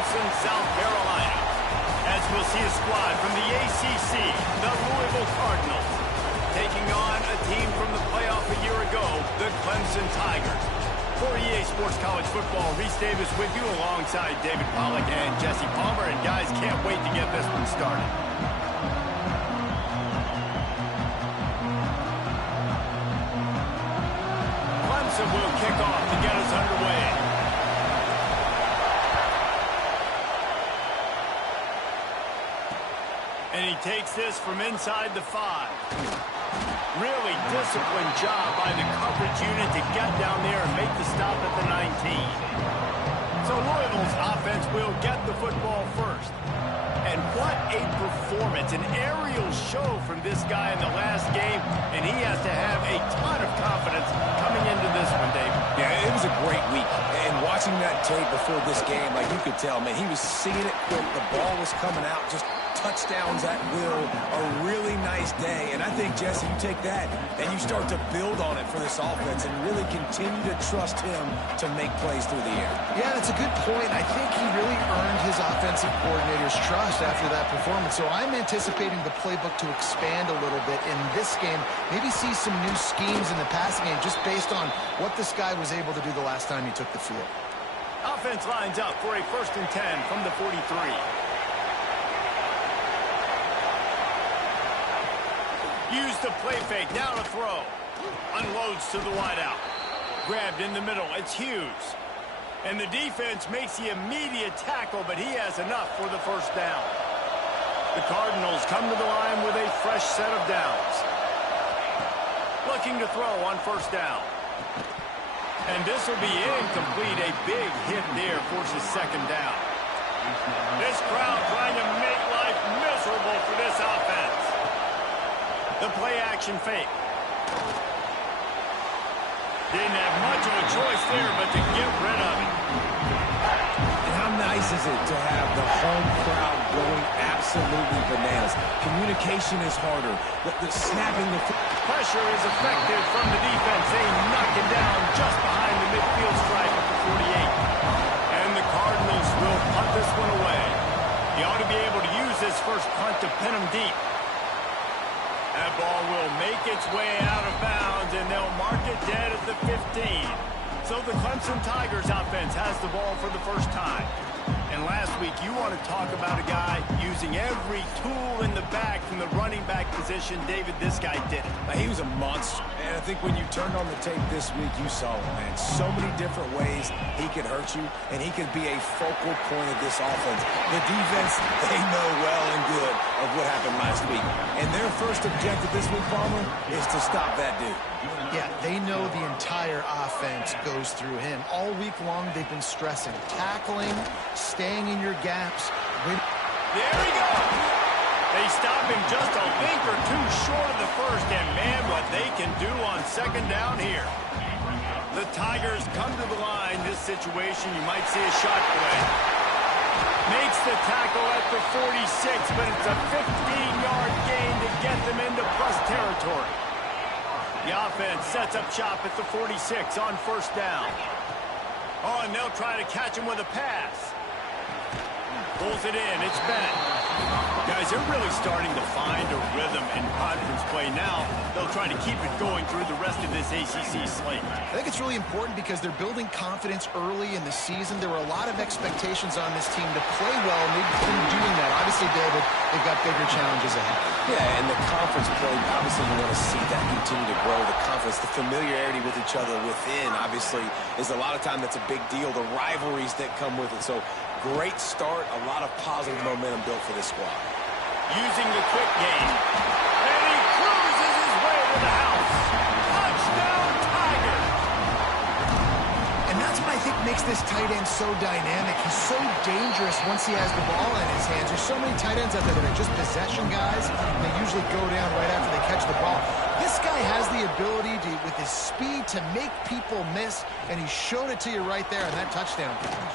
Clemson, South Carolina. As we'll see a squad from the ACC, the Louisville Cardinals, taking on a team from the playoff a year ago, the Clemson Tigers. For EA Sports College Football, Reese Davis with you alongside David Pollack and Jesse Palmer. And guys, can't wait to get this one started. Clemson will kick off to get us underway. And he takes this from inside the 5. Really disciplined job by the coverage unit to get down there and make the stop at the 19. So Louisville's offense will get the football first. And what a performance, an aerial show from this guy in the last game, and he has to have a ton of confidence coming into this one, Dave. Yeah, it was a great week. And watching that tape before this game, like you could tell, man, he was seeing it quick. The ball was coming out, just touchdowns at will. A really nice day. And I think, Jesse, you take that and you start to build on it for this offense and really continue to trust him to make plays through the air. Yeah, that's a good point. I think he really earned his offensive coordinator's trust after that performance. So I'm anticipating the playbook to expand a little bit in this game. Maybe see some new schemes in the passing game just based on what this guy was able to do the last time he took the field. Offense lines up for a 1st and 10 from the 43. Use the play fake, now to throw. Unloads to the wideout. Grabbed in the middle, it's Hughes. And the defense makes the immediate tackle, but he has enough for the 1st down. The Cardinals come to the line with a fresh set of downs. Looking to throw on 1st down. And this will be incomplete. A big hit there forces 2nd down. This crowd trying to make life miserable for this offense. The play-action fake. Didn't have much of a choice there, but to get rid of it. And how nice is it to have the home crowd going absolutely bananas? Communication is harder. The snapping the pressure is effective from the defense. They knock it down just behind the midfield stripe at the 48. And the Cardinals will punt this one away. He ought to be able to use this first punt to pin him deep. That ball will make its way out of bounds, and they'll mark it dead at the 15. So the Clemson Tigers offense has the ball for the 1st time. And last week, you want to talk about a guy using every tool in the bag from the running back position. David, this guy did it. He was a monster. And I think when you turned on the tape this week, you saw it, man. So many different ways he could hurt you, and he could be a focal point of this offense. The defense, they know well and good of what happened last week. And their first objective this week, Palmer, is to stop that dude. Yeah, they know the entire offense goes through him. All week long, they've been stressing tackling, staying in your gaps. There he goes. They stop him just a link or two short of the 1st, and man, what they can do on 2nd down here. The Tigers come to the line. This situation, you might see a shot play. Makes the tackle at the 46, but it's a 15-yard gain to get them into plus territory. The offense sets up shop at the 46 on 1st down. Oh, and they'll try to catch him with a pass. Pulls it in. It's Bennett. Guys, they're really starting to find a rhythm in conference play now. They'll try to keep it going through the rest of this ACC slate. I think it's really important because they're building confidence early in the season. There were a lot of expectations on this team to play well, and they've been doing that. Obviously, David, they've got bigger challenges ahead. Yeah, and the conference play, obviously you want to see that continue to grow. The confidence, the familiarity with each other within, obviously, is a lot of time that's a big deal. The rivalries that come with it. So, great start, a lot of positive momentum built for this squad. Using the quick game. And he cruises his way to the house. Touchdown, Tiger! And that's what I think makes this tight end so dynamic. He's so dangerous once he has the ball in his hands. There's so many tight ends out there that are just possession guys. They usually go down right after they catch the ball. This guy has the ability to, with his speed, to make people miss, and he showed it to you right there in that touchdown catch.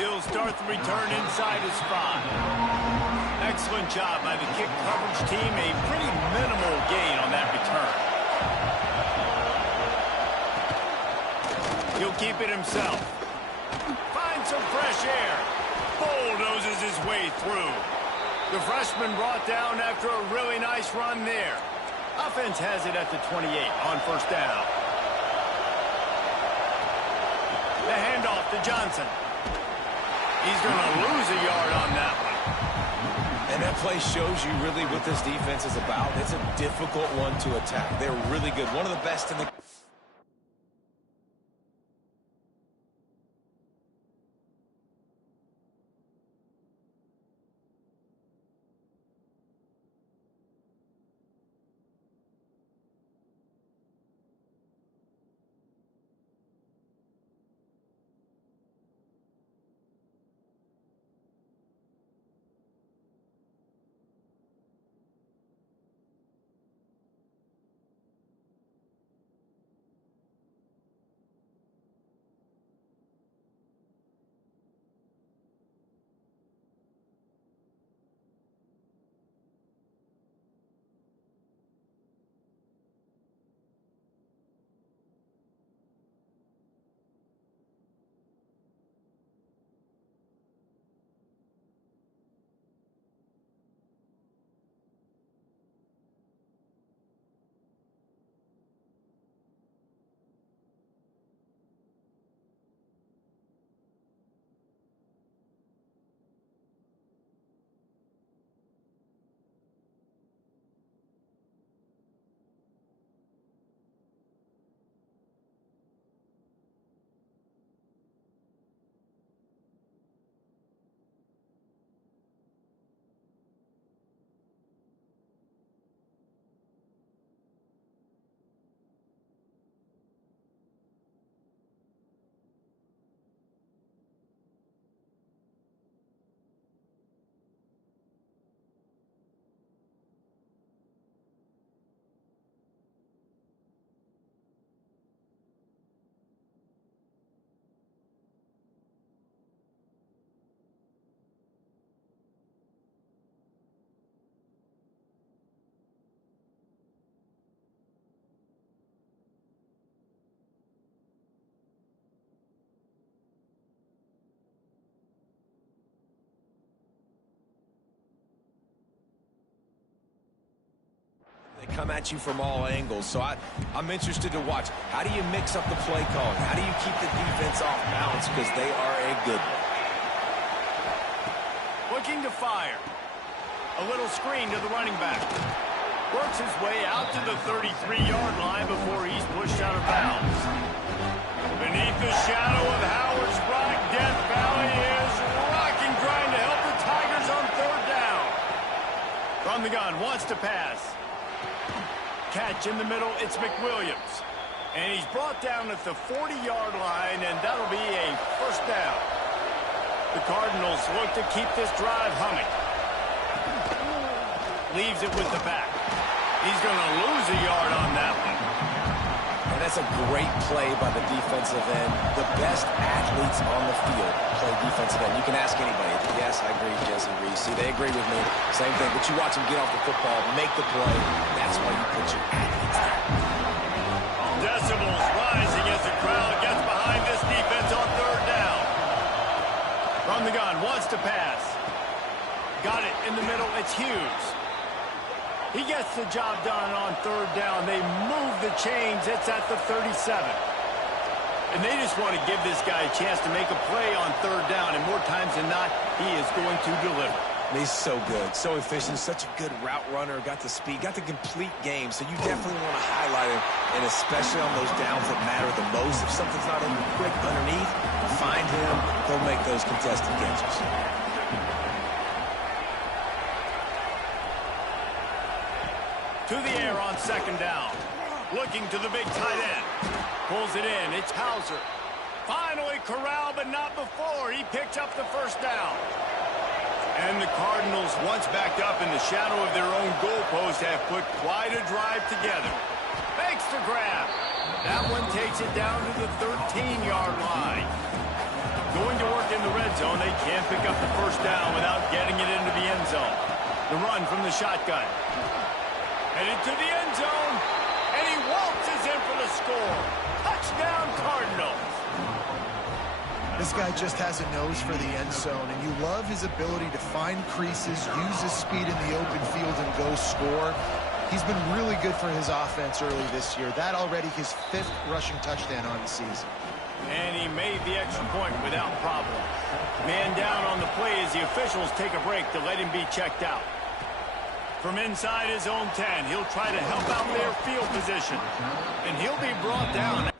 He'll start the return inside his 5. Excellent job by the kick coverage team. A pretty minimal gain on that return. He'll keep it himself. Finds some fresh air. Bull way through. The freshman brought down after a really nice run there. Offense has it at the 28 on first down. The handoff to Johnson. He's going to lose a yard on that one. And that play shows you really what this defense is about. It's a difficult one to attack. They're really good. One of the best in the... They come at you from all angles, so I'm interested to watch. How do you mix up the play calling? How do you keep the defense off balance? Because they are a good one. Looking to fire. A little screen to the running back. Works his way out to the 33-yard line before he's pushed out of bounds. Beneath the shadow of Howard's Rock, Death Valley is rocking, trying to help the Tigers on third down. From the gun, wants to pass. Catch in the middle, it's McWilliams. And he's brought down at the 40-yard line, and that'll be a first down. The Cardinals look to keep this drive humming. Leaves it with the back. He's going to lose a yard on that one. And that's a great play by the defensive end. The best athletes on the field play defensive end. You can ask anybody. Yes, I agree, Jesse Reese. See, they agree with me. Same thing. But you watch them get off the football, make the play. That's why you put your athletes there. Decibels rising as the crowd gets behind this defense on third down. From the gun, wants to pass. Got it in the middle. It's Hughes. He gets the job done on third down. They move the chains. It's at the 37. And they just want to give this guy a chance to make a play on third down. And more times than not, he is going to deliver. He's so good, so efficient, such a good route runner, got the speed, got the complete game. So you definitely want to highlight him, and especially on those downs that matter the most. If something's not in quick underneath, find him. He'll make those contested catches. To the air on second down. Looking to the big tight end. Pulls it in. It's Hauser. Finally corralled, but not before. He picked up the first down. And the Cardinals, once backed up in the shadow of their own goalpost, have put quite a drive together. Makes the grab. That one takes it down to the 13-yard line. Going to work in the red zone. They can't pick up the first down without getting it into the end zone. The run from the shotgun. Headed to the end zone, and he waltzes in for the score. Touchdown, Cardinals. This guy just has a nose for the end zone, and you love his ability to find creases, use his speed in the open field, and go score. He's been really good for his offense early this year. That already his 5th rushing touchdown on the season. And he made the extra point without problem. Man down on the play as the officials take a break to let him be checked out. From inside his own 10, he'll try to help out their field position. And he'll be brought down.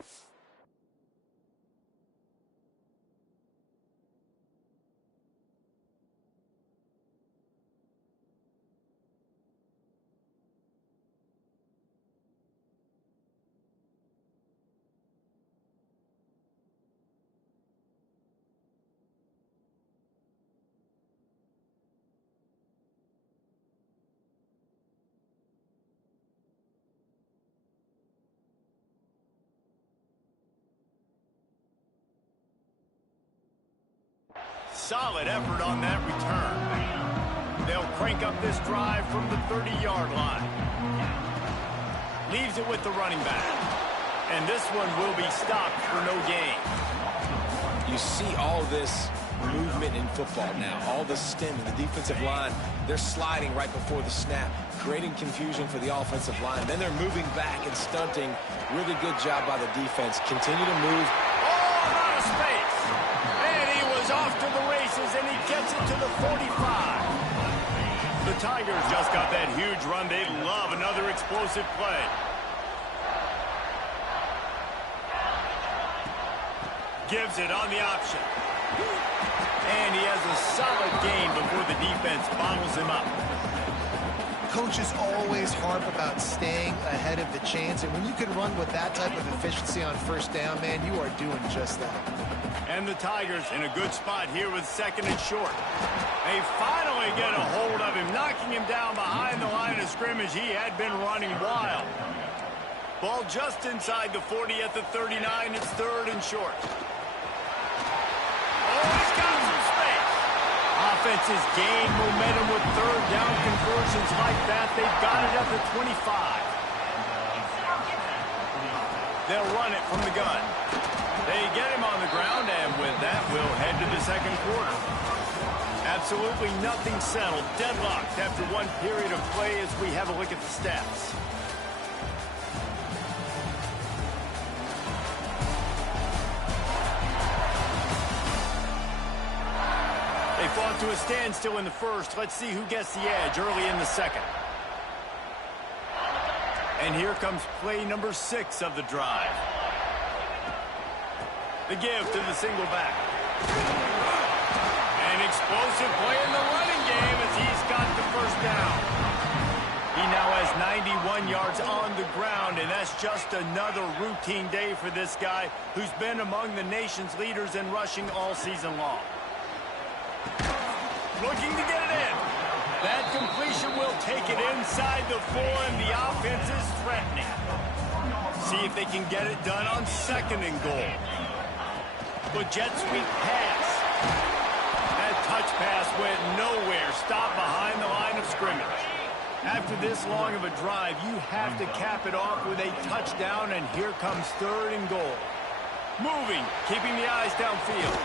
Solid effort on that return. They'll crank up this drive from the 30-yard line. Leaves it with the running back. And this one will be stopped for no gain. You see all this movement in football now. All the stem in the defensive line. They're sliding right before the snap, creating confusion for the offensive line. Then they're moving back and stunting. Really good job by the defense. Continue to move. Oh, out of space. And he was off to the races, and he gets it to the 45. The Tigers just got that huge run. They love another explosive play. Gives it on the option. And he has a solid gain before the defense bottles him up. Coaches always harp about staying ahead of the chance, and when you can run with that type of efficiency on first down, man, you are doing just that. And the Tigers in a good spot here with 2nd and short. They finally get a hold of him, knocking him down behind the line of scrimmage. He had been running wild. Ball just inside the 40 at the 39. It's 3rd and short. Oh, he's got some space. Offenses gain momentum with 3rd down conversions like that. They've got it at the 25. They'll run it from the gun. They get him on the ground, and with that, we'll head to the 2nd quarter. Absolutely nothing settled. Deadlocked after one period of play as we have a look at the stats. They fought to a standstill in the first. Let's see who gets the edge early in the 2nd. And here comes play number 6 of the drive. The give to the single back. An explosive play in the running game as he's got the first down. He now has 91 yards on the ground, and that's just another routine day for this guy who's been among the nation's leaders in rushing all season long. Looking to get it in. That completion will take it inside the 4, and the offense is threatening. See if they can get it done on 2nd and goal. But jet sweep pass. That touch pass went nowhere. Stopped behind the line of scrimmage. After this long of a drive, you have to cap it off with a touchdown, and here comes 3rd and goal. Moving, keeping the eyes downfield.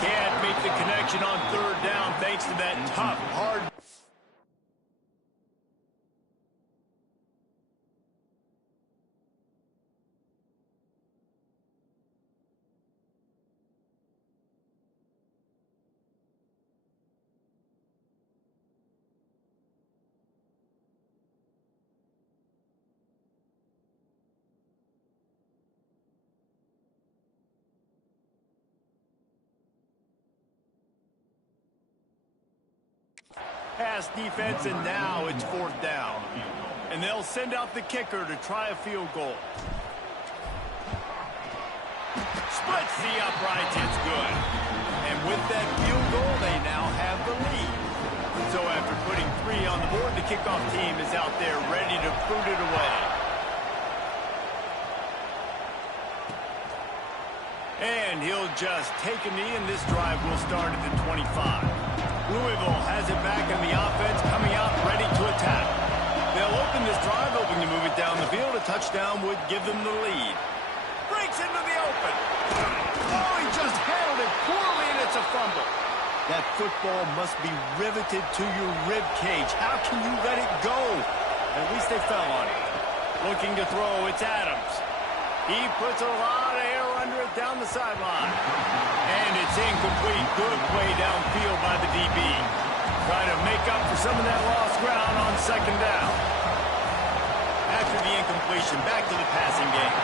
Can't make the connection on 3rd down thanks to that tough, hard. Pass defense, and now it's 4th down. And they'll send out the kicker to try a field goal. Splits the uprights, it's good. And with that field goal, they now have the lead. So after putting 3 on the board, the kickoff team is out there ready to boot it away. And he'll just take a knee, and this drive will start at the 25. Louisville has it back, and the offense coming out ready to attack. They'll open this drive, hoping to move it down the field. A touchdown would give them the lead. Breaks into the open. Oh, he just handled it poorly, and it's a fumble. That football must be riveted to your rib cage. How can you let it go? At least they fell on it. Looking to throw, it's Adams. He puts a lot of air under it down the sideline. And it's incomplete. Good play downfield by the DB. Trying to make up for some of that lost ground on second down. After the incompletion, back to the passing game.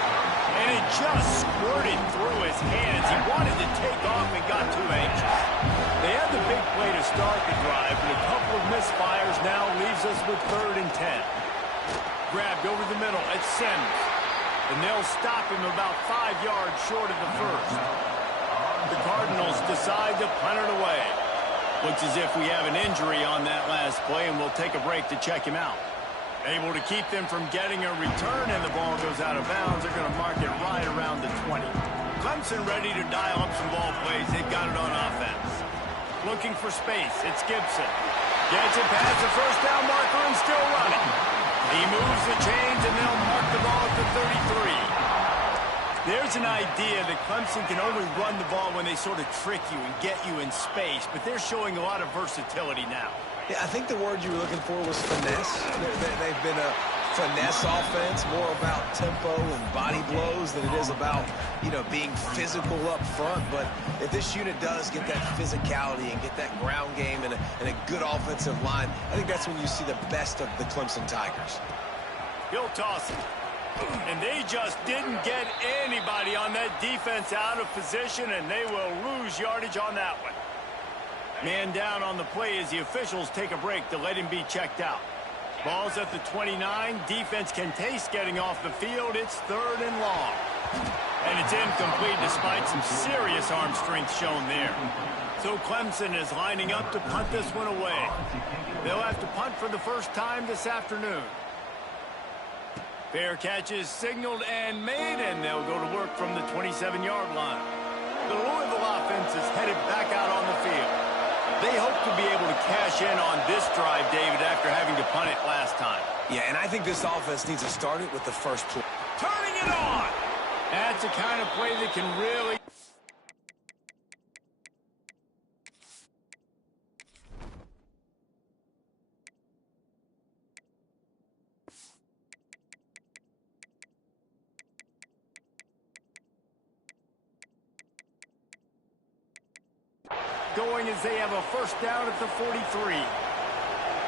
And it just squirted through his hands. He wanted to take off and got too anxious. They had the big play to start the drive, but a couple of misfires now leaves us with 3rd and 10. Grabbed over the middle. It's Sims. And they'll stop him about 5 yards short of the first. The Cardinals decide to punt it away. Looks as if we have an injury on that last play, and we'll take a break to check him out. Able to keep them from getting a return, and the ball goes out of bounds. They're going to mark it right around the 20. Clemson ready to dial up some ball plays. They've got it on offense. Looking for space. It's Gibson. Gets it past the first down marker and still running. He moves the chains, and they'll mark the ball at the 33. There's an idea that Clemson can only run the ball when they sort of trick you and get you in space, but they're showing a lot of versatility now. Yeah, I think the word you were looking for was finesse. They've been a finesse offense, more about tempo and body blows than it is about, being physical up front. But if this unit does get that physicality and get that ground game and a good offensive line, I think that's when you see the best of the Clemson Tigers. He'll toss it. And they just didn't get anybody on that defense out of position, and they will lose yardage on that one. Man down on the play as the officials take a break to let him be checked out. Ball's at the 29. Defense can taste getting off the field. It's 3rd and long. And it's incomplete despite some serious arm strength shown there. So Clemson is lining up to punt this one away. They'll have to punt for the first time this afternoon. Fair catch is signaled and made, and they'll go to work from the 27-yard line. The Louisville offense is headed back out on the field. They hope to be able to cash in on this drive, David, after having to punt it last time. Yeah, and I think this offense needs to start it with the first play. Turning it on! That's the kind of play that can really... going as they have a first down at the 43.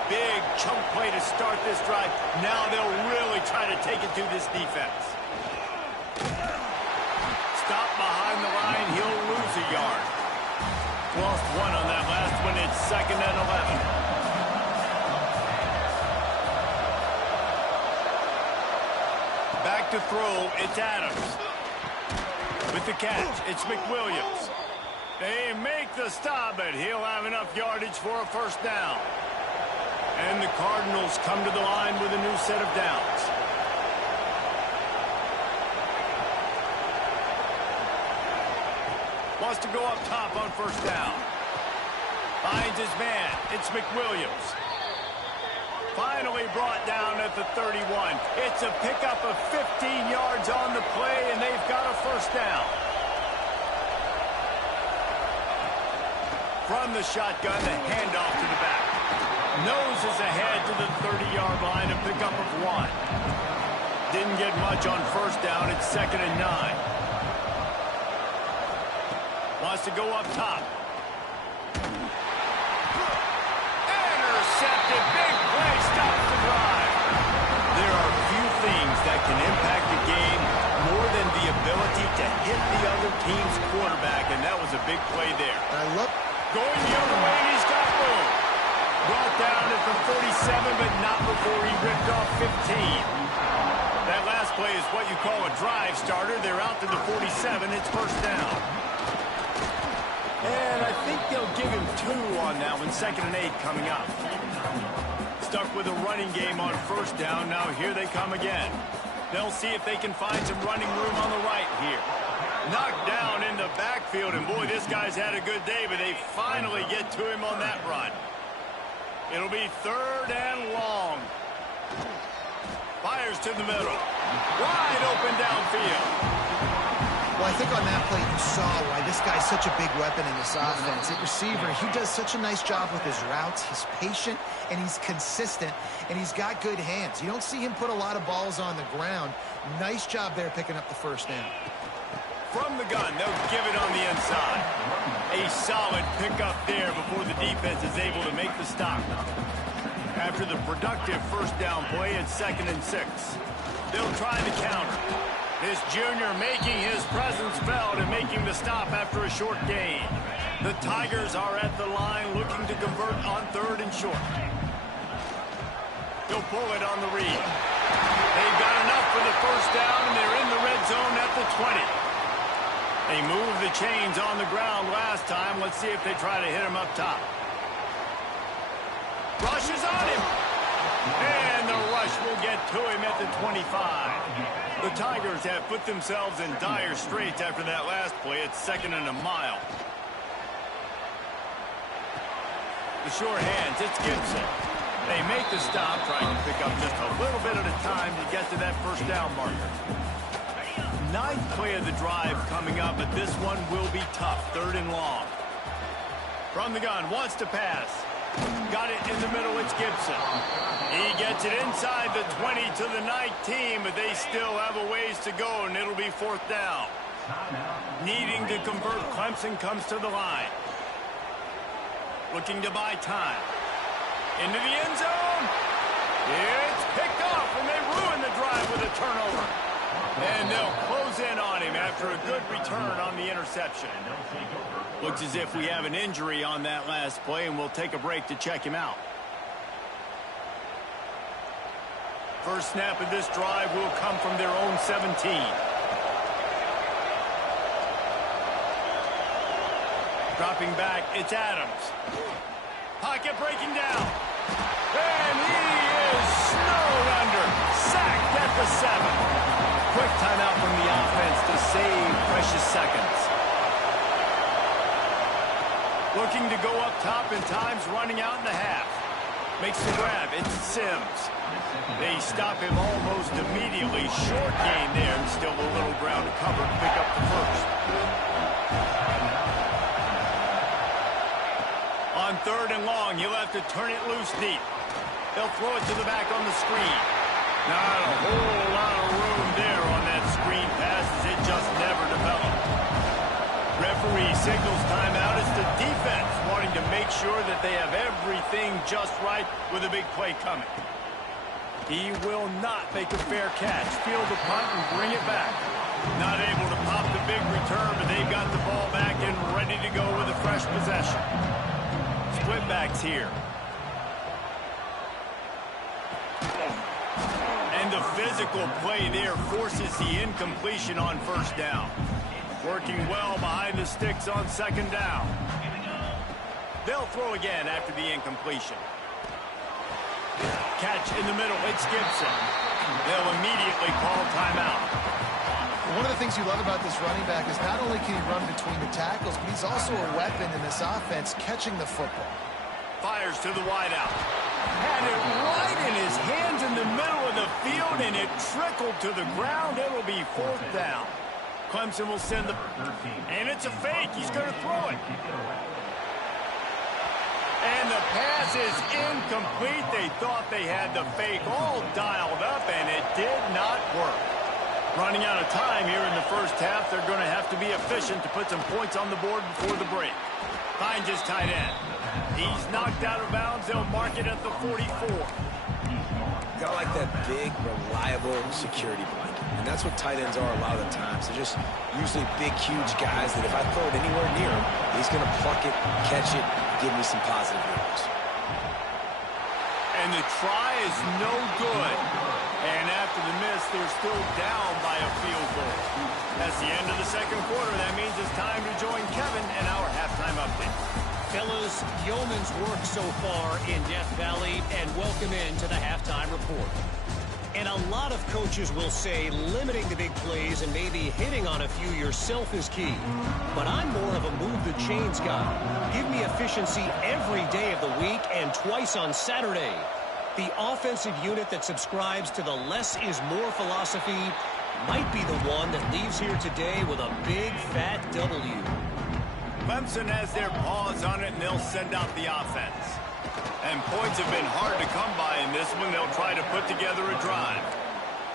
Big chunk play to start this drive. Now they'll really try to take it to this defense. Stop behind the line. He'll lose a yard. Lost one on that last one. It's 2nd and 11. Back to throw. It's Adams. With the catch, it's McWilliams. They make the stop, but he'll have enough yardage for a first down. And the Cardinals come to the line with a new set of downs. Wants to go up top on first down. Finds his man. It's McWilliams. Finally brought down at the 31. It's a pickup of 15 yards on the play, and they've got a first down. From the shotgun, the handoff to the back. Noses ahead to the 30-yard line, a pickup of 1. Didn't get much on first down. It's 2nd and 9. Wants to go up top. Intercepted. Big play. Stops the drive. There are few things that can impact the game more than the ability to hit the other team's quarterback, and that was a big play there. Going the other way, and he's got room. Brought down at the 47, but not before he ripped off 15. That last play is what you call a drive starter. They're out to the 47. It's first down. And I think they'll give him 2 on that one. 2nd and 8 coming up. Stuck with a running game on first down. Now here they come again. They'll see if they can find some running room on the right here. Knocked down in the backfield, and boy, this guy's had a good day, but they finally get to him on that run. It'll be 3rd and long. Fires to the middle. Wide open downfield. Well, I think on that play you saw why this guy's such a big weapon in this offense. At receiver, he does such a nice job with his routes. He's patient, and he's consistent, and he's got good hands. You don't see him put a lot of balls on the ground. Nice job there picking up the first down. From the gun, they'll give it on the inside. A solid pickup there before the defense is able to make the stop. After the productive first down play, it's 2nd and 6. They'll try the counter. This junior making his presence felt and making the stop after a short gain. The Tigers are at the line looking to convert on 3rd and short. They'll pull it on the read. They've got enough for the first down, and they're in the red zone at the 20. They moved the chains on the ground last time. Let's see if they try to hit him up top. Rush is on him. And the rush will get to him at the 25. The Tigers have put themselves in dire straits after that last play. It's 2nd and a mile. The short hands, it's Gibson. They make the stop, trying to pick up just a little bit at a time to get to that first down marker. 9th play of the drive coming up, but this one will be tough. 3rd and long. From the gun, wants to pass. Got it in the middle, it's Gibson. He gets it inside the 20 to the 19, but they still have a ways to go, and it'll be 4th down. Needing to convert, Clemson comes to the line. Looking to buy time. Into the end zone. It's picked off, and they ruin the drive with a turnover. And they'll close in on him after a good return on the interception. Looks as if we have an injury on that last play, and we'll take a break to check him out. First snap of this drive will come from their own 17. Dropping back, it's Adams. Pocket breaking down. And he is snowed under. Sacked at the 7. Quick timeout from the offense to save precious seconds. Looking to go up top, and time's running out in the half. Makes the grab. It's Sims. They stop him almost immediately. Short gain there, and still a little ground to cover to pick up the first. On 3rd and long, he'll have to turn it loose deep. They'll throw it to the back on the screen. Not a whole lot of room there on that screen pass, as it just never developed. Referee signals timeout. It's the defense wanting to make sure that they have everything just right with a big play coming. He will not make a fair catch. Field the punt and bring it back. Not able to pop the big return, but they've got the ball back and ready to go with a fresh possession. Split backs here. And the physical play there forces the incompletion on first down. Working well behind the sticks on 2nd down. They'll throw again after the incompletion. Catch in the middle, it's Gibson. They'll immediately call timeout. One of the things you love about this running back is not only can he run between the tackles, but he's also a weapon in this offense catching the football. Fires to the wideout. Had it right in his hands in the middle of the field, and it trickled to the ground. It'll be 4th down. Clemson will send the... And it's a fake. He's going to throw it. And the pass is incomplete. They thought they had the fake all dialed up, and it did not work. Running out of time here in the first half. They're going to have to be efficient to put some points on the board before the break. Finds his tight end. He's knocked out of bounds. They'll mark it at the 44. Got like that big, reliable security blanket. And that's what tight ends are a lot of the times. They're just usually big, huge guys that if I throw it anywhere near him, he's going to pluck it, catch it, give me some positive yards. And the try is no good. And after the miss, they're still down by a field goal. That's the end of the second quarter. That means it's time to join Kevin and our halftime update. Fellas, yeoman's work so far in Death Valley, and welcome into the halftime report. And a lot of coaches will say limiting the big plays and maybe hitting on a few yourself is key. But I'm more of a move the chains guy. Give me efficiency every day of the week and twice on Saturday. The offensive unit that subscribes to the less is more philosophy might be the one that leaves here today with a big, fat W. Clemson has their paws on it, and they'll send out the offense. And points have been hard to come by in this one. They'll try to put together a drive.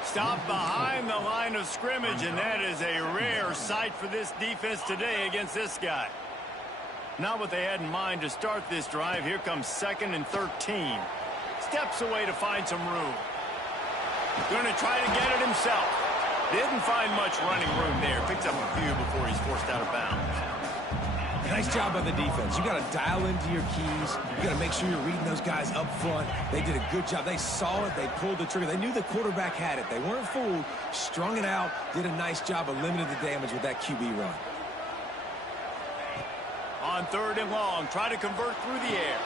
Stop behind the line of scrimmage, and that is a rare sight for this defense today against this guy. Not what they had in mind to start this drive. Here comes 2nd and 13. Steps away to find some room. Going to try to get it himself. Didn't find much running room there. Picks up a few before he's forced out of bounds. Nice job by the defense. You got to dial into your keys. You got to make sure you're reading those guys up front. They did a good job. They saw it. They pulled the trigger. They knew the quarterback had it. They weren't fooled. Strung it out. Did a nice job of limiting the damage with that QB run. On 3rd and long, try to convert through the air.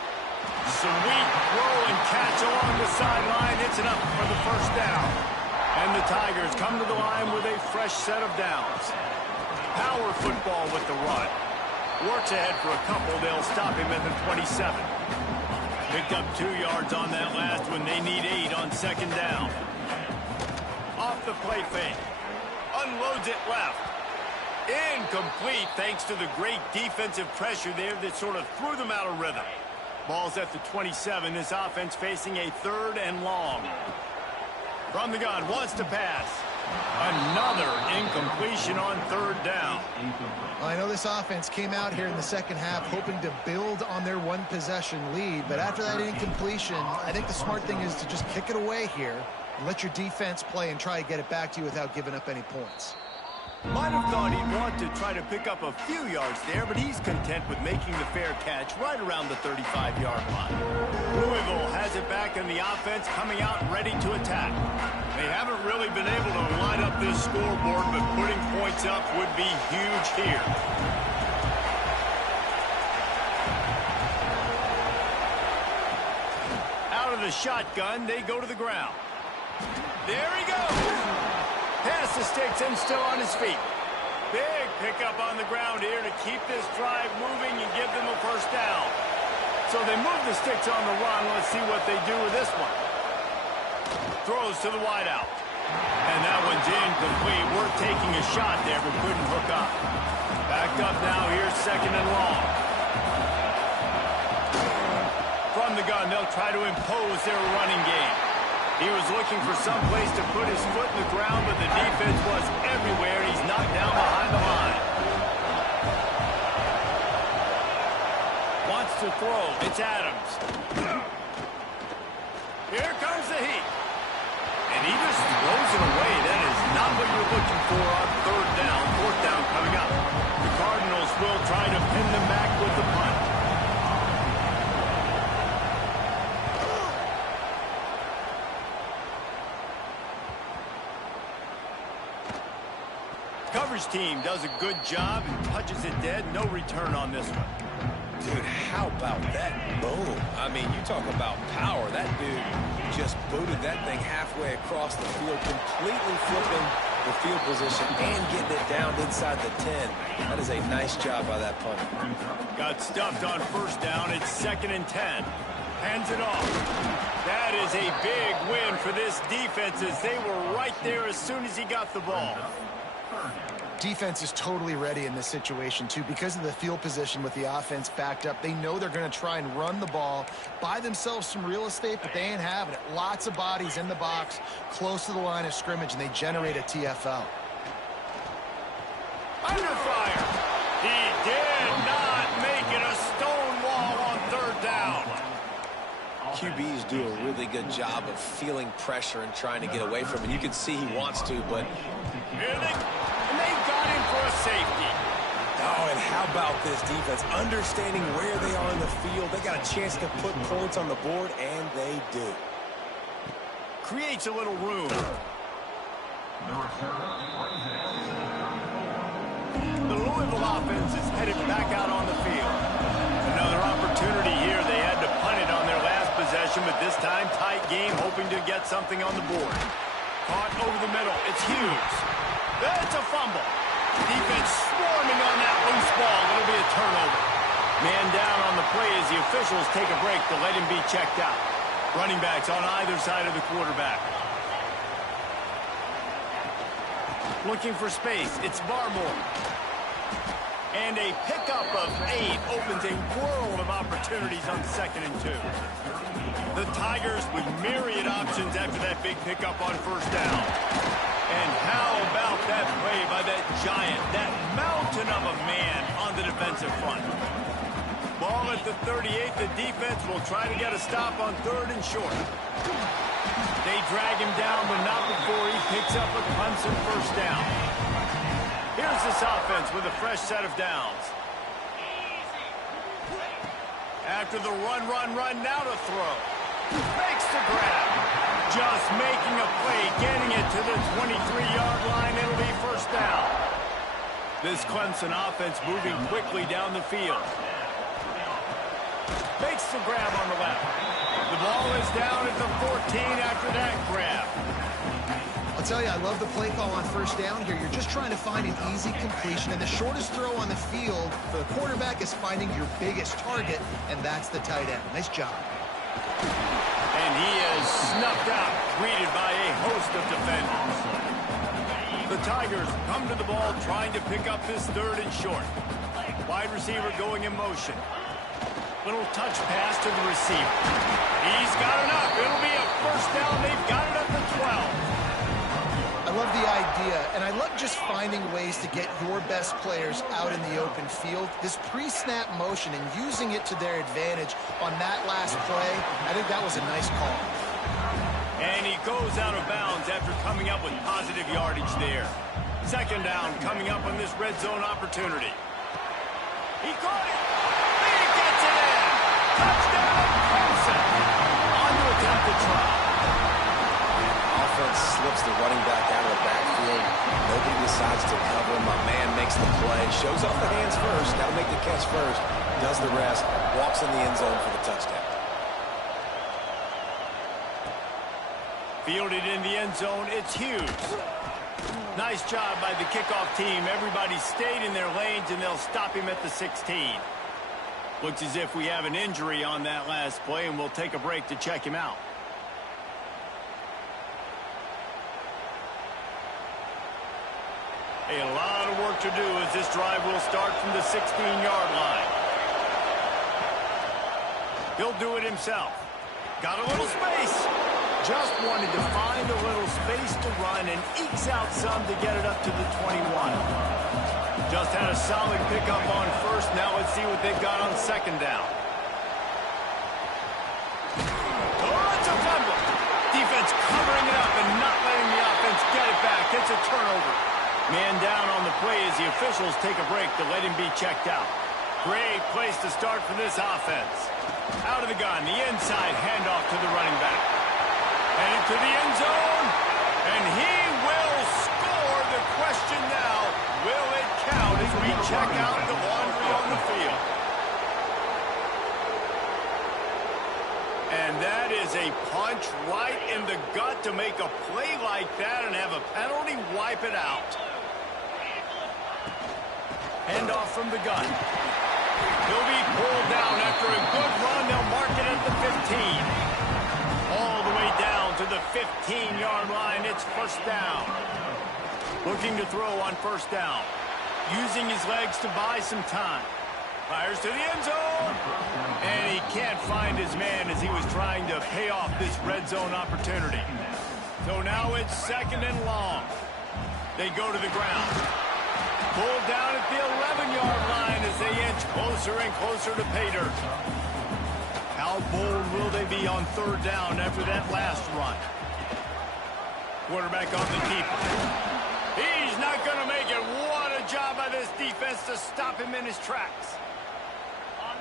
Sweet throw and catch along the sideline. It's enough for the first down. And the Tigers come to the line with a fresh set of downs. Power football with the run. Works ahead for a couple. They'll stop him at the 27. Picked up 2 yards on that last one. They need 8 on 2nd down. Off the play fake. Unloads it left. Incomplete thanks to the great defensive pressure there that sort of threw them out of rhythm. Ball's at the 27. This offense facing a 3rd and long. From the gun, wants to pass. Another incompletion on 3rd down. I know this offense came out here in the second half hoping to build on their 1-possession lead, but after that incompletion, I think the smart thing is to just kick it away here and let your defense play and try to get it back to you without giving up any points. Might have thought he'd want to try to pick up a few yards there, but he's content with making the fair catch right around the 35-yard line. Louisville has it back in the offense, coming out ready to attack. They haven't really been able to line up this scoreboard, but putting points up would be huge here. Out of the shotgun, they go to the ground. There he goes. Pass the sticks and still on his feet. Big pickup on the ground here to keep this drive moving and give them a first down. So they move the sticks on the run. Let's see what they do with this one. Throws to the wideout. And that one's incomplete. We're taking a shot there, but couldn't hook up. Backed up now. Here's 2nd and long. From the gun, they'll try to impose their running game. He was looking for some place to put his foot in the ground, but the defense was everywhere. He's knocked down behind the line. Wants to throw. It's Adams. Here comes the heat. And he just throws it away. That is not what you're looking for on 3rd down. 4th down coming up. The Cardinals will try to pin them back with the punt. Coverage team does a good job and touches it dead. No return on this one. Dude, how about that boom? I mean, you talk about power. That dude just booted that thing halfway across the field, completely flipping the field position and getting it down inside the 10. That is a nice job by that punter. Got stuffed on 1st down. It's 2nd and 10. Hands it off. That is a big win for this defense as they were right there as soon as he got the ball. Defense is totally ready in this situation, too. Because of the field position with the offense backed up, they know they're going to try and run the ball, buy themselves some real estate, but they ain't having it. Lots of bodies in the box, close to the line of scrimmage, and they generate a TFL. Under fire. He did not make it a stone wall on 3rd down. QBs do a really good job of feeling pressure and trying to get away from it. You can see he wants to, but... And they got him for a safety. Oh, and how about this defense? Understanding where they are in the field. They got a chance to put points on the board, and they do. Creates a little room. The Louisville offense is headed back out on the field. Another opportunity here. They had to punt it on their last possession, but this time tight game, hoping to get something on the board. Caught over the middle. It's Hughes. That's a fumble. Defense swarming on that loose ball. It'll be a turnover. Man down on the play as the officials take a break to let him be checked out. Running backs on either side of the quarterback. Looking for space. It's Barmore. And a pickup of 8 opens a world of opportunities on 2nd and 2. The Tigers with myriad options after that big pickup on 1st down. And how about that play by that giant, that mountain of a man on the defensive front? Ball at the 38. The defense will try to get a stop on 3rd and short. They drag him down, but not before he picks up a Clemson 1st down. Here's this offense with a fresh set of downs. After the run, now to throw. Makes the grab. Just making a play, getting it to the 23-yard line. It'll be 1st down. This Clemson offense moving quickly down the field. Makes the grab on the left. The ball is down at the 14 after that grab. I'll tell you, I love the play call on 1st down here. You're just trying to find an easy completion, and the shortest throw on the field for the quarterback is finding your biggest target, and that's the tight end. Nice job. And he is snuffed out, greeted by a host of defenders. The Tigers come to the ball trying to pick up this 3rd and short. Wide receiver going in motion. Little touch pass to the receiver. He's got enough. It'll be a 1st down. They've got it up to 12. I love the idea, and I love just finding ways to get your best players out in the open field. This pre-snap motion and using it to their advantage on that last play, I think that was a nice call. And he goes out of bounds after coming up with positive yardage there. 2nd down coming up on this red zone opportunity. He caught it. He gets it in. Touchdown, Clemson. On to attempt the try. Offense slips the running back out of the backfield. Nobody decides to cover him. My man makes the play. Shows off the hands first. Got to make the catch first. Does the rest. Walks in the end zone for the touchdown. Fielded in the end zone. It's Hughes. Nice job by the kickoff team. Everybody stayed in their lanes, and they'll stop him at the 16. Looks as if we have an injury on that last play, and we'll take a break to check him out. A lot of work to do as this drive will start from the 16-yard line. He'll do it himself. Got a little space. Just wanted to find a little space to run and ekes out some to get it up to the 21. Just had a solid pickup on 1st. Now let's see what they've got on 2nd down. Oh, it's a fumble. Defense covering it up and not letting the offense get it back. It's a turnover. Man down on the play as the officials take a break to let him be checked out. Great place to start for this offense. Out of the gun, the inside handoff to the running back. And into the end zone. And he will score. The question now, will it count as we check out the laundry on the field? And that is a punch right in the gut to make a play like that and have a penalty wipe it out. Handoff from the gun. He'll be pulled down after a good run. They'll mark it at the 15. All the way down to the 15-yard line. It's 1st down. Looking to throw on 1st down. Using his legs to buy some time. Fires to the end zone. And he can't find his man as he was trying to pay off this red zone opportunity. So now it's 2nd and long. They go to the ground. Pulled down at the 11-yard line as they inch closer and closer to pay dirt. How bold will they be on 3rd down after that last run? Quarterback on the keeper. He's not going to make it. What a job by this defense to stop him in his tracks.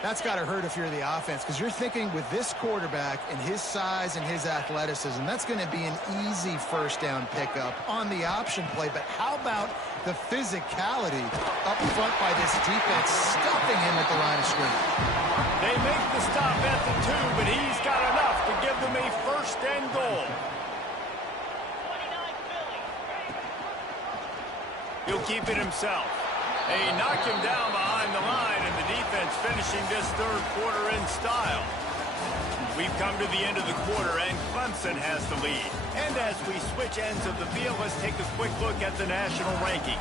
That's got to hurt if you're the offense, because you're thinking with this quarterback and his size and his athleticism, that's going to be an easy 1st down pickup on the option play. But how about the physicality up front by this defense, stuffing him at the line of scrimmage? They make the stop at the 2, but he's got enough to give them a 1st and goal. He'll keep it himself. They knock him down behind the line, and the defense finishing this 3rd quarter in style. We've come to the end of the quarter, and Clemson has the lead. And as we switch ends of the field, let's take a quick look at the national rankings.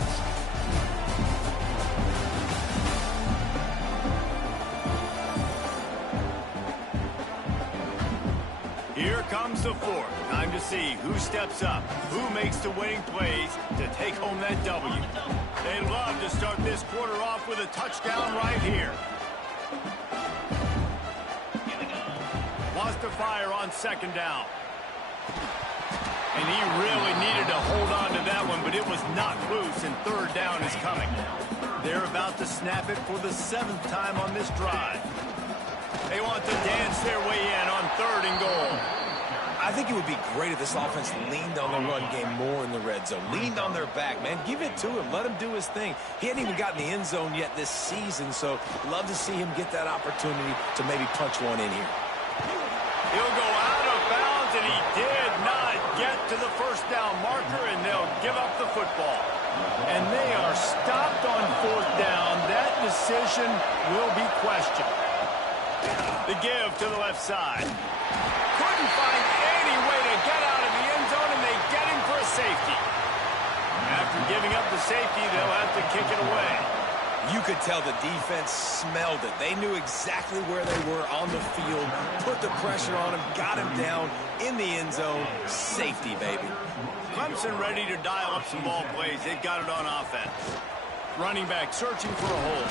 Here comes the fourth. Time to see who steps up, who makes the winning plays to take home that W. They'd love to start this quarter off with a touchdown right here. Wants to fire on second down. And he really needed to hold on to that one, but it was knocked loose, and third down is coming. They're about to snap it for the 7th time on this drive. They want to dance their way in on 3rd and goal. I think it would be great if this offense leaned on the run game more in the red zone. Leaned on their back, man. Give it to him. Let him do his thing. He hadn't even gotten the end zone yet this season, so love to see him get that opportunity to maybe punch one in here. He'll go out of bounds, and he did not get to the first down marker, and they'll give up the football. And they are stopped on 4th down. That decision will be questioned. The give to the left side. Couldn't find any way to get out of the end zone, and they get him for a safety. After giving up the safety, they'll have to kick it away. You could tell the defense smelled it. They knew exactly where they were on the field, put the pressure on him, got him down in the end zone. Safety, baby. Clemson ready to dial up some ball plays. They've got it on offense. Running back searching for a hole.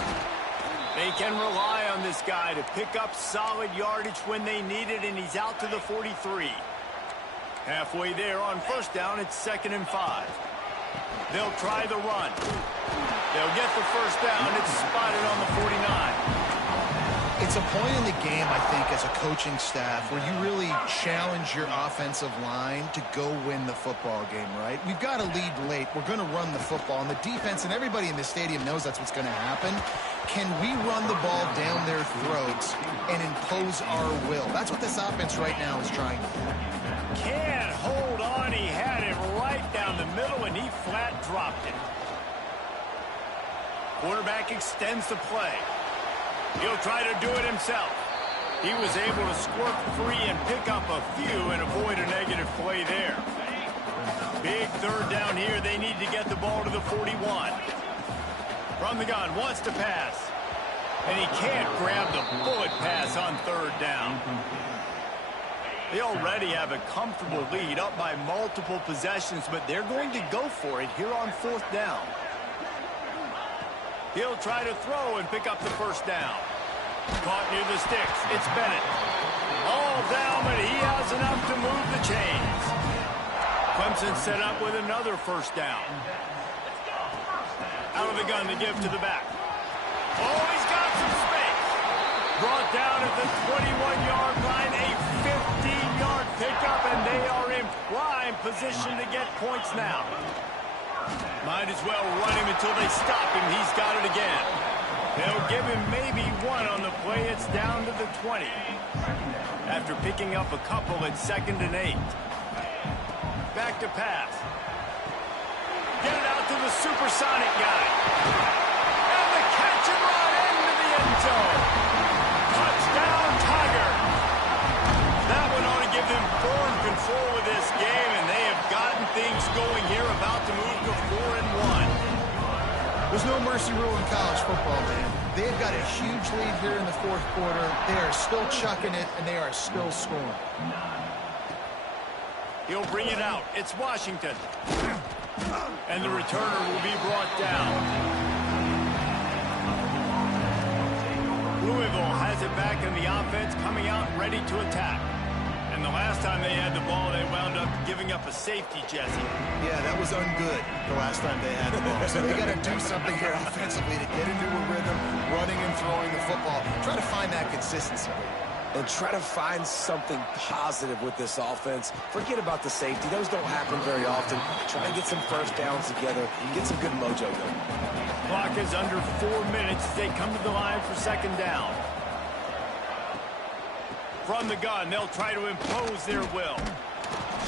They can rely on this guy to pick up solid yardage when they need it, and he's out to the 43. Halfway there on 1st down, it's 2nd and 5. They'll try the run. They'll get the first down. It's spotted on the 49. It's a point in the game, I think, as a coaching staff where you really challenge your offensive line to go win the football game, right? We've got to lead late. We're going to run the football. And the defense and everybody in the stadium knows that's what's going to happen. Can we run the ball down their throats and impose our will? That's what this offense right now is trying to do. Can't hold on. He had it right down the middle, and he flat dropped it. Quarterback extends the play. He'll try to do it himself. He was able to squirt free and pick up a few and avoid a negative play there. Big 3rd down here. They need to get the ball to the 41. From the gun, wants to pass. And he can't grab the bullet pass on 3rd down. They already have a comfortable lead, up by multiple possessions, but they're going to go for it here on 4th down. He'll try to throw and pick up the first down. Caught near the sticks. It's Bennett. All down, but he has enough to move the chains. Clemson set up with another first down. Out of the gun to give to the back. Oh, he's got some space. Brought down at the 21-yard line. A 15-yard pickup, and they are in prime position to get points now. Might as well run him until they stop him. He's got it again. They'll give him maybe one on the play. It's down to the 20. After picking up a couple, it's 2nd and 8. Back to pass. Get it out to the supersonic guy. And the catch and run into the end zone. Touchdown, Tiger. That one ought to give them firm control of this game, and they have gotten things going here, about to move to 4-1. There's no mercy rule in college football, man. They've got a huge lead here in the 4th quarter. They are still chucking it, and they are still scoring. He'll bring it out. It's Washington. And the returner will be brought down. Louisville has it back in the offense, coming out ready to attack. And the last time they had the ball, they wound up giving up a safety, Jesse. Yeah, that was ungood the last time they had the ball. So they got to do something here offensively to get into a rhythm, running and throwing the football. Try to find that consistency. And try to find something positive with this offense. Forget about the safety. Those don't happen very often. Try to get some first downs together. Get some good mojo going. Clock is under 4 minutes as they come to the line for 2nd down. From the gun, they'll try to impose their will.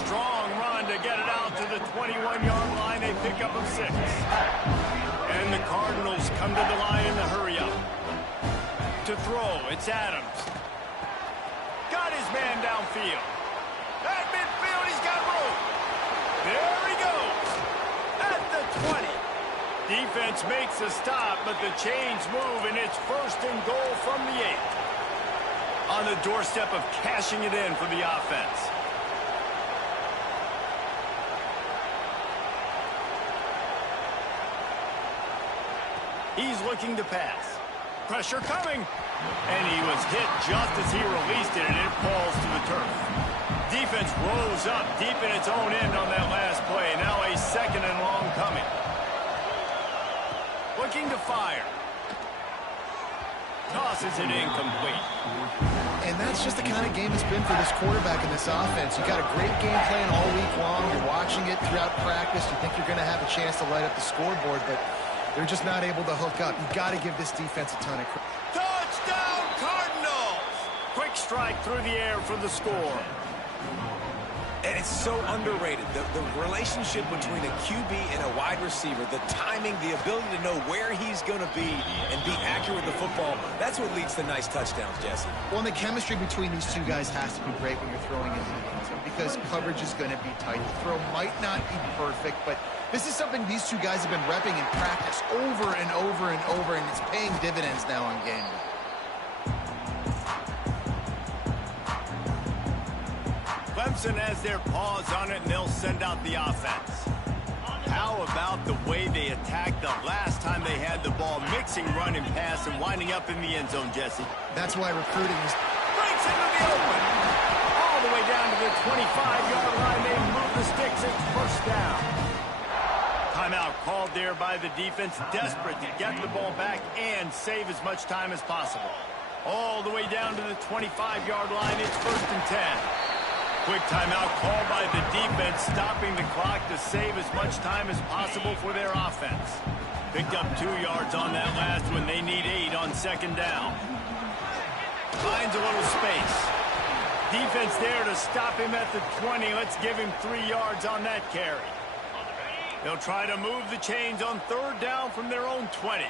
Strong run to get it out to the 21-yard line. They pick up a 6. And the Cardinals come to the line in the hurry-up. To throw, it's Adams. Got his his man downfield. At midfield, he's got room. There he goes. At the 20. Defense makes a stop, but the chains move, and it's 1st and goal from the 8. On the doorstep of cashing it in for the offense. He's looking to pass. Pressure coming. And he was hit just as he released it, and it falls to the turf. Defense rose up deep in its own end on that last play. Now a 2nd and long coming. Looking to fire. Tosses it incomplete. And that's just the kind of game it's been for this quarterback in this offense. You got a great game plan all week long. You're watching it throughout practice. You think you're going to have a chance to light up the scoreboard, but they're just not able to hook up. You got to give this defense a ton of credit. Touchdown, Cardinals! Quick strike through the air for the score. And it's so underrated. The relationship between a QB and a wide receiver, the timing, the ability to know where he's going to be and be accurate with the football, that's what leads to nice touchdowns, Jesse. Well, and the chemistry between these two guys has to be great when you're throwing into the end zone because coverage is going to be tight. The throw might not be perfect, but this is something these two guys have been repping in practice over and over and over, and it's paying dividends now on game day. Clemson has their paws on it, and they'll send out the offense. How about the way they attacked the last time they had the ball, mixing run and pass and winding up in the end zone, Jesse? That's why recruiting is... Breaks into the open. All the way down to the 25-yard line. They move the sticks. It's 1st down. Timeout called there by the defense, desperate to get the ball back and save as much time as possible. All the way down to the 25-yard line. It's 1st and 10. Quick timeout called by the defense, stopping the clock to save as much time as possible for their offense. Picked up 2 yards on that last one. They need 8 on 2nd down. Finds a little space. Defense there to stop him at the 20. Let's give him 3 yards on that carry. They'll try to move the chains on 3rd down from their own 20.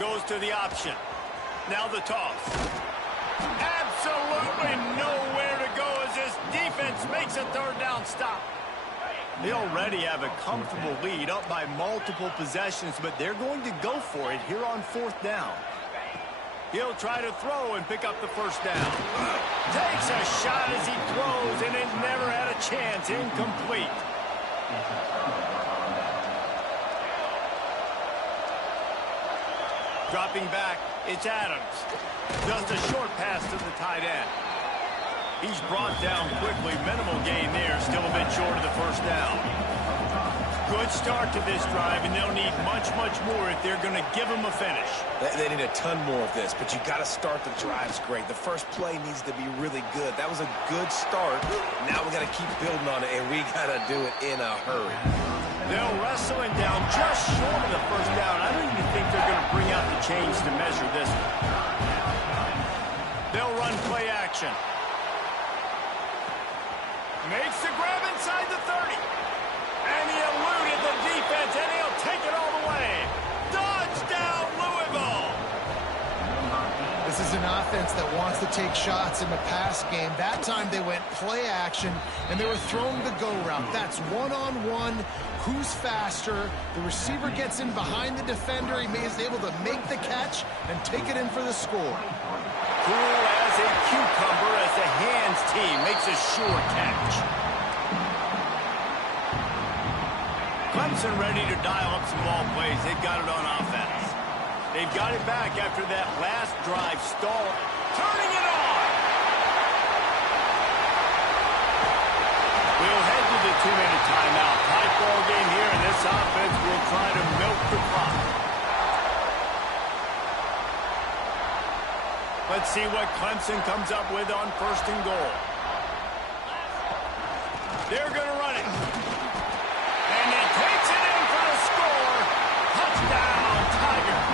Goes to the option. Now the toss. Absolutely nowhere to go as this defense makes a 3rd down stop. They already have a comfortable lead up by multiple possessions, but they're going to go for it here on 4th down. He'll try to throw and pick up the 1st down. Takes a shot as he throws, and it never had a chance. Incomplete. Dropping back, it's Adams. Just a short pass to the tight end. He's brought down quickly. Minimal gain there. Still a bit short of the 1st down. Good start to this drive, and they'll need much, much more if they're going to give them a finish. They need a ton more of this, but you got to start the drives great. The first play needs to be really good. That was a good start. Now we got to keep building on it, and we got to do it in a hurry. They'll wrestle him down just short of the 1st down. I don't even think they're going to bring out the chains to measure this one. They'll run play action. Makes the grab inside the 30. And he eluded the defense, and he'll take it all the way. Touchdown, Louisville! This is an offense that wants to take shots in the pass game. That time they went play action, and they were throwing the go route. That's one-on-one. Who's faster? The receiver gets in behind the defender. He is able to make the catch and take it in for the score. Cool as a cucumber as the hands team makes a sure catch. Clemson ready to dial up some ball plays. They've got it on offense. They've got it back after that last drive stall. Turning it on! We'll head to the 2-minute timeout. Tight ball game here, and this offense will try to milk the clock. Let's see what Clemson comes up with on 1st and goal. They're going to run it. And he takes it in for the score. Touchdown, Tigers.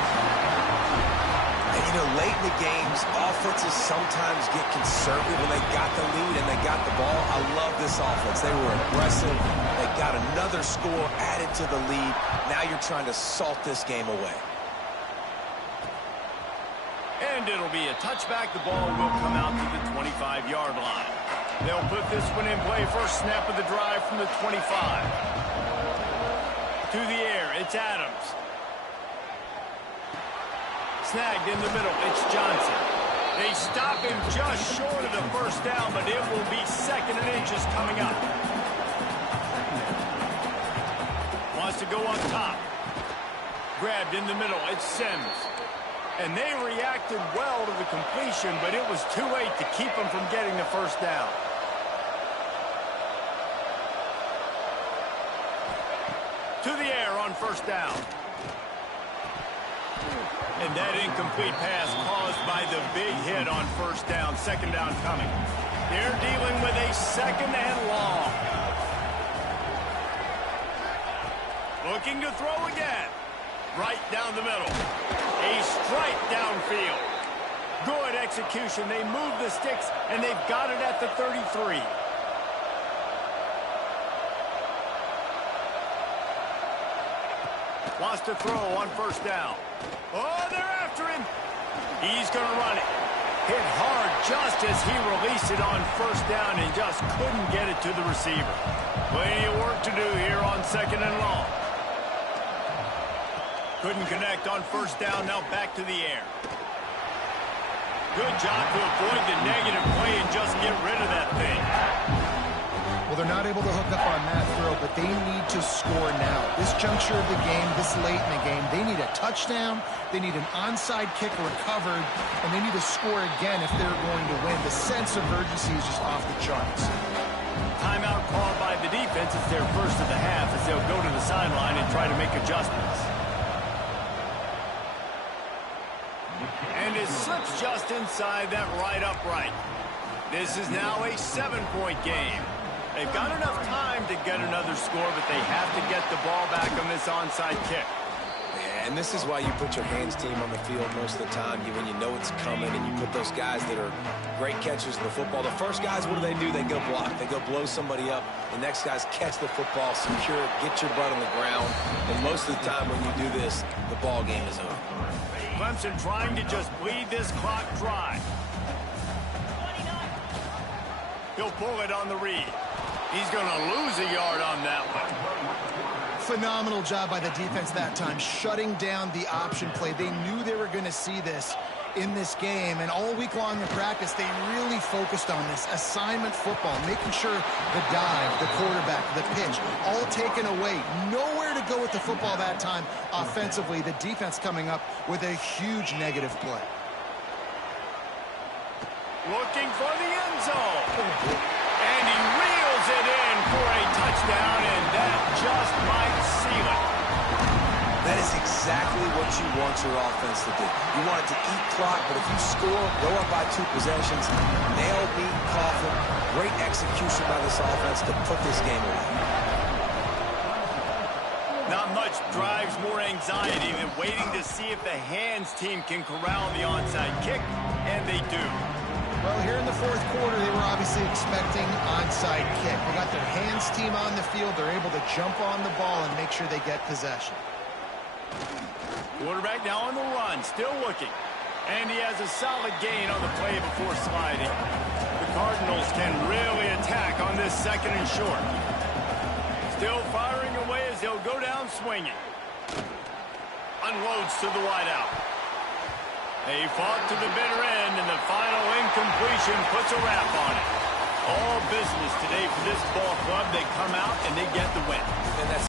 And, you know, late in the games, offenses sometimes get conservative when they got the lead and they got the ball. I love this offense. They were aggressive. They got another score added to the lead. Now you're trying to salt this game away. And it'll be a touchback. The ball will come out to the 25-yard line. They'll put this one in play. First snap of the drive from the 25. To the air, it's Adams. Snagged in the middle, it's Johnson. They stop him just short of the first down, but it will be 2nd and inches coming up. Wants to go on top. Grabbed in the middle, it's Sims. And they reacted well to the completion, but it was too late to keep them from getting the first down. To the air on first down. And that incomplete pass caused by the big hit on first down. 2nd down coming. They're dealing with a 2nd and long. Looking to throw again. Right down the middle. A strike downfield. Good execution. They move the sticks, and they've got it at the 33. Wants to throw on first down. Oh, they're after him. He's going to run it. Hit hard just as he released it on first down and just couldn't get it to the receiver. Plenty of work to do here on 2nd and long. Couldn't connect on first down. Now back to the air. Good job to avoid the negative play and just get rid of that thing. Well, they're not able to hook up on that throw, but they need to score now. This juncture of the game, this late in the game, they need a touchdown, they need an onside kick recovered, and they need to score again if they're going to win. The sense of urgency is just off the charts. Timeout called by the defense. It's their first of the half as they'll go to the sideline and try to make adjustments. And it slips just inside that right upright. This is now a 7-point game. They've got enough time to get another score, but they have to get the ball back on this onside kick. And this is why you put your hands team on the field most of the time, when you know it's coming, and you put those guys that are great catchers of the football. The first guys, what do? They go block. They go blow somebody up. The next guys catch the football, secure it, get your butt on the ground. And most of the time when you do this, the ball game is over. Clemson trying to just bleed this clock dry. He'll pull it on the read. He's going to lose a yard on that one. Phenomenal job by the defense that time, shutting down the option play. They knew they were going to see this in this game, and all week long in practice, they really focused on this assignment football, making sure the dive, the quarterback, the pitch, all taken away. Nowhere to go with the football that time offensively. The defense coming up with a huge negative play. Looking for the end zone. And he reels it in for a touchdown, and that just might seal it. That is exactly what you want your offense to do. You want it to eat clock, but if you score, go up by 2 possessions, nail, beat, coffin, great execution by this offense to put this game away. Not much drives more anxiety than waiting to see if the hands team can corral the onside kick, and they do. Well, here in the 4th quarter, they were obviously expecting onside kick. They got their hands team on the field. They're able to jump on the ball and make sure they get possession. Quarterback now on the run, still looking. And he has a solid gain on the play before sliding. The Cardinals can really attack on this 2nd and short. Still firing away as they'll go down swinging. Unloads to the wideout. They fought to the bitter end, and the final incompletion puts a wrap on it. All business today for this ball club. They come out and they get the win. And that's